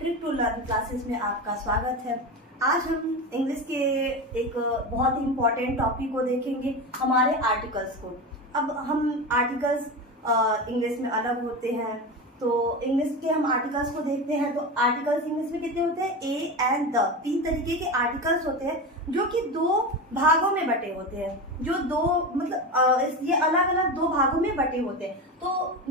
Trick to learn classes में आपका स्वागत है। आज हम इंग्लिश के एक बहुत ही इम्पोर्टेंट टॉपिक को देखेंगे, हमारे आर्टिकल्स को। अब हम आर्टिकल्स इंग्लिश में अलग होते हैं, तो इंग्लिश के हम आर्टिकल्स को देखते हैं। तो आर्टिकल्स इंग्लिश में कितने होते हैं? A and the. 3 तरीके के आर्टिकल्स होते हैं जो कि 2 भागों में बटे होते हैं, जो 2 मतलब ये अलग अलग 2 भागों में बटे होते हैं। तो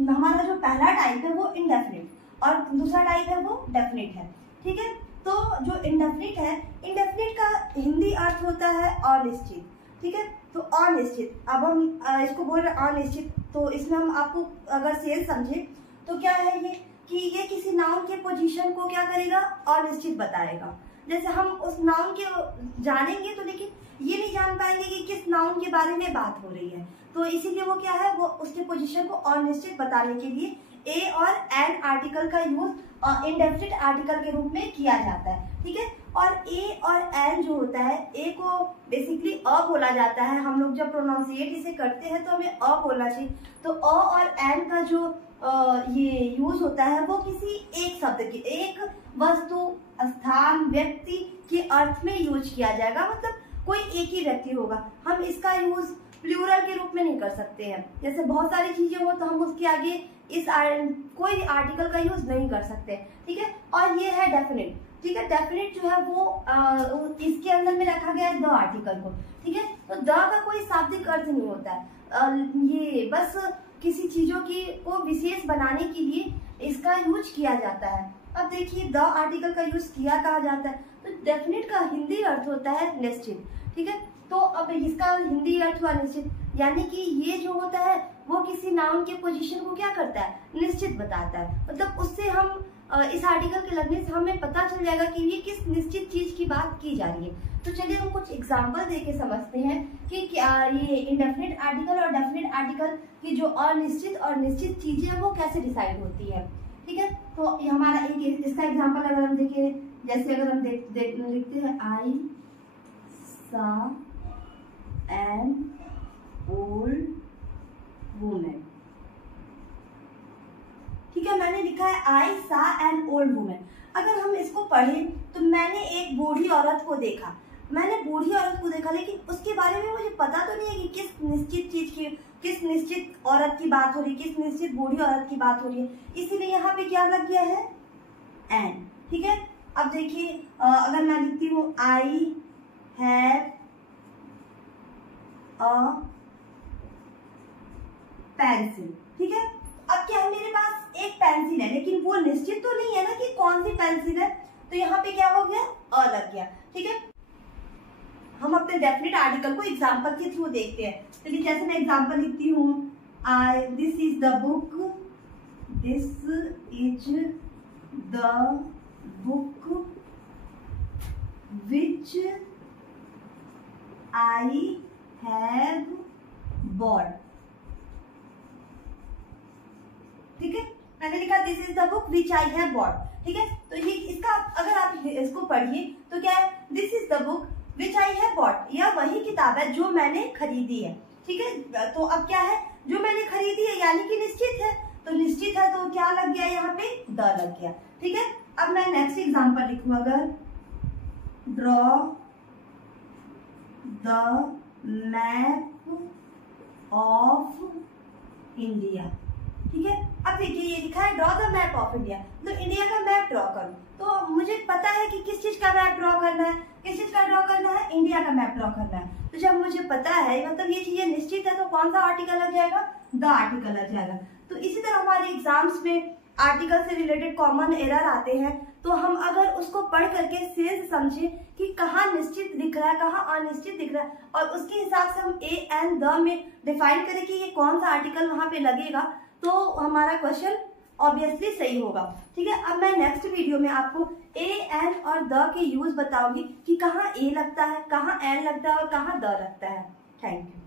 हमारा जो पहला टाइप है वो इनडेफिनिट और दूसरा टाइप है वो डेफिनिट है। ठीक है, तो जो इनडेफिनिट है, इनडेफिनिट का हिंदी अर्थ होता है अनिश्चित। ठीक है, तो अनिश्चित, अब हम इसको बोल रहे हैं अनिश्चित, तो इसमें हम आपको अगर सेल समझे तो क्या है ये कि ये किसी नाउन के पोजीशन को क्या करेगा? अनिश्चित बताएगा। जैसे हम उस नाउन के जानेंगे तो लेकिन ये नहीं जान पाएंगे कि किस नाउन के बारे में बात हो रही है, तो इसीलिए वो क्या है, वो उसके पोजीशन को अनिश्चित बताने के लिए ए और एन आर्टिकल का यूज इनडेफिनिट आर्टिकल के रूप में किया जाता है। ठीक है, और ए और एन जो होता है, ए को बेसिकली अ बोला जाता है। हम लोग जब प्रोनाउंसिएट इसे करते हैं तो हमें अ बोलना चाहिए। तो अ और एन का जो ये यूज होता है वो किसी एक शब्द की, एक वस्तु, स्थान, व्यक्ति के अर्थ में यूज किया जाएगा। मतलब कोई एक ही व्यक्ति होगा, हम इसका यूज प्लूरल के रूप में नहीं कर सकते हैं। जैसे बहुत सारी चीजें हो तो हम उसके आगे कोई आर्टिकल का यूज नहीं कर सकते। ठीक है, और ये है डेफिनिट। ठीक है, डेफिनिट जो है वो इसके अंदर में रखा गया है द आर्टिकल को। ठीक है, तो द का कोई शाब्दिक अर्थ नहीं होता है, ये बस किसी चीजों की को विशेष बनाने के लिए इसका यूज किया जाता है। अब देखिए द आर्टिकल का यूज किया कहा जाता है, तो डेफिनिट का हिंदी अर्थ होता है निश्चित। ठीक है, तो अब इसका हिंदी अर्थ हुआ निश्चित, यानी कि ये जो होता है वो किसी नाउन के पोजीशन को क्या करता है? निश्चित बताता है। मतलब उससे हम इस आर्टिकल के लगने से हमें पता चल जाएगा कि ये किस निश्चित चीज की बात की जा रही है। तो चलिए हम कुछ एग्जाम्पल देके समझते हैं कि क्या ये इंडेफिनिट आर्टिकल और डेफिनिट आर्टिकल की जो अनिश्चित और निश्चित चीजें हैं वो कैसे डिसाइड होती है। ठीक है, तो ये हमारा एक इसका एग्जाम्पल अगर हम देखें, जैसे अगर हम लिखते हैं आई सा एन ओल्ड वुमेन। ठीक है, मैंने लिखा है आई सा एन ओल्ड वुमेन। अगर हम इसको पढ़ें तो मैंने एक बूढ़ी औरत को देखा, लेकिन उसके बारे में मुझे पता तो नहीं है कि किस निश्चित चीज की, किस निश्चित औरत की बात हो रही है, किस निश्चित बूढ़ी औरत की बात हो रही है। इसीलिए यहाँ पे क्या लग गया है? एन। ठीक है, अब देखिए अगर मैं लिखती हूँ आई हैव अ पेंसिल। ठीक है, अब क्या है, मेरे पास एक पेंसिल है, लेकिन वो निश्चित तो नहीं है ना कि कौन सी पेंसिल है, तो यहाँ पे क्या हो गया? अ लग गया। ठीक है, हम अपने डेफिनिट आर्टिकल को एग्जाम्पल के थ्रू देखते हैं। चलिए जैसे मैं एग्जाम्पल लिखती हूँ, this is the book, this is the book which I have bought. ठीक है, मैंने लिखा this is the book which I have bought. ठीक है, तो ये इसका अगर आप इसको पढ़िए तो क्या है? This is the book which I have bought, यह वही किताब है जो मैंने खरीदी है। ठीक है, तो अब क्या है, जो मैंने खरीदी है यानी कि निश्चित है, तो निश्चित है तो क्या लग गया यहाँ पे? द लग गया। ठीक है, अब मैं नेक्स्ट एग्जांपल लिखूं, अगर draw the map of India. ठीक है, अब देखिए ये लिखा है draw the map of India, तो इंडिया का मैप ड्रॉ करूं, तो मुझे पता है कि किस चीज का मैप ड्रॉ करना है, किस चीज का ड्रॉ करना है? इंडिया का मैप ड्रॉ करना है। तो जब मुझे पता है, मतलब ये चीजें निश्चित है, तो कौन सा आर्टिकल लग जाएगा? द आर्टिकल लग जाएगा। तो इसी तरह हमारे एग्जाम्स में आर्टिकल से रिलेटेड कॉमन एरर आते हैं, तो हम अगर उसको पढ़ करके सेंस समझे कि कहाँ निश्चित दिख रहा है, कहाँ अनिश्चित दिख रहा है, और उसके हिसाब से हम ए एंड द में डिफाइन करें कि ये कौन सा आर्टिकल वहां पे लगेगा, तो हमारा क्वेश्चन ऑब्वियसली सही होगा। ठीक है, अब मैं नेक्स्ट वीडियो में आपको ए एन और द के यूज बताऊंगी कि कहाँ ए लगता है, कहाँ एन लगता है और कहाँ द लगता है। Thank you.